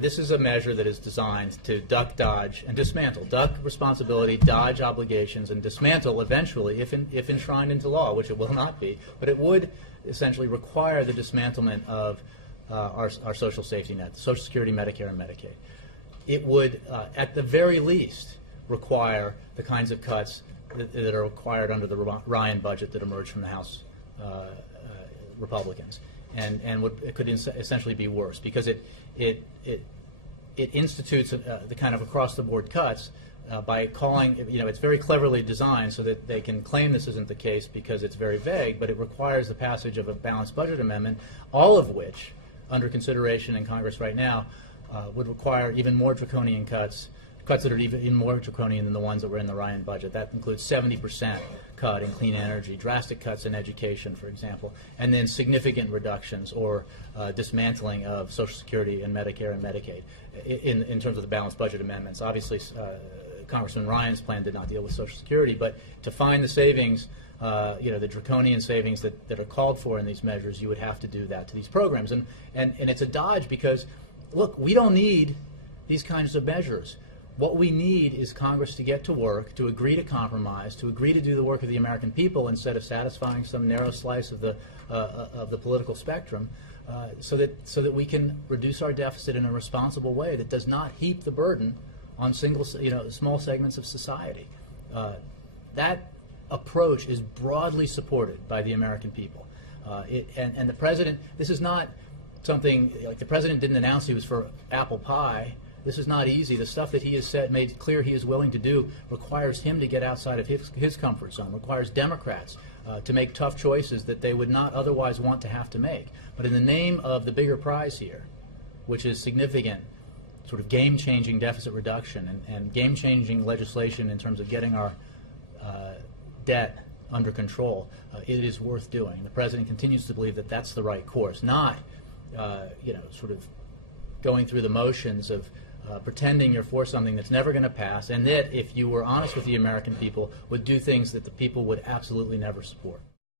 this is a measure that is designed to duck, dodge, and dismantle. Duck responsibility, dodge obligations, and dismantle eventually, if enshrined into law, which it will not be. But it would essentially require the dismantlement of our social safety net, Social Security, Medicare, and Medicaid. It would, at the very least, require the kinds of cuts that are required under the Ryan budget that emerged from the House Republicans, and it could essentially be worse, because it institutes the kind of across-the-board cuts by calling, it's very cleverly designed so that they can claim this isn't the case because it's very vague, but it requires the passage of a balanced budget amendment, all of which, under consideration in Congress right now, would require even more draconian cuts that are even more draconian than the ones that were in the Ryan budget. That includes 70% cut in clean energy, drastic cuts in education, for example, and then significant reductions or dismantling of Social Security and Medicare and Medicaid in terms of the balanced budget amendments. Obviously, Congressman Ryan's plan did not deal with Social Security, but to find the savings, the draconian savings that are called for in these measures, you would have to do that to these programs. And it's a dodge because, look, we don't need these kinds of measures. What we need is Congress to get to work, to agree to compromise, to agree to do the work of the American people instead of satisfying some narrow slice of the political spectrum, so that we can reduce our deficit in a responsible way that does not heap the burden on small segments of society. That approach is broadly supported by the American people, and the president. This is not something like the president didn't announce he was for apple pie. This is not easy. The stuff that he has made clear he is willing to do requires him to get outside of his comfort zone, requires Democrats to make tough choices that they would not otherwise want to have to make. But in the name of the bigger prize here, which is significant, sort of game-changing deficit reduction and game-changing legislation in terms of getting our debt under control, it is worth doing. The president continues to believe that that's the right course, not sort of going through the motions of pretending you're for something that's never going to pass, and that, if you were honest with the American people, would do things that the people would absolutely never support.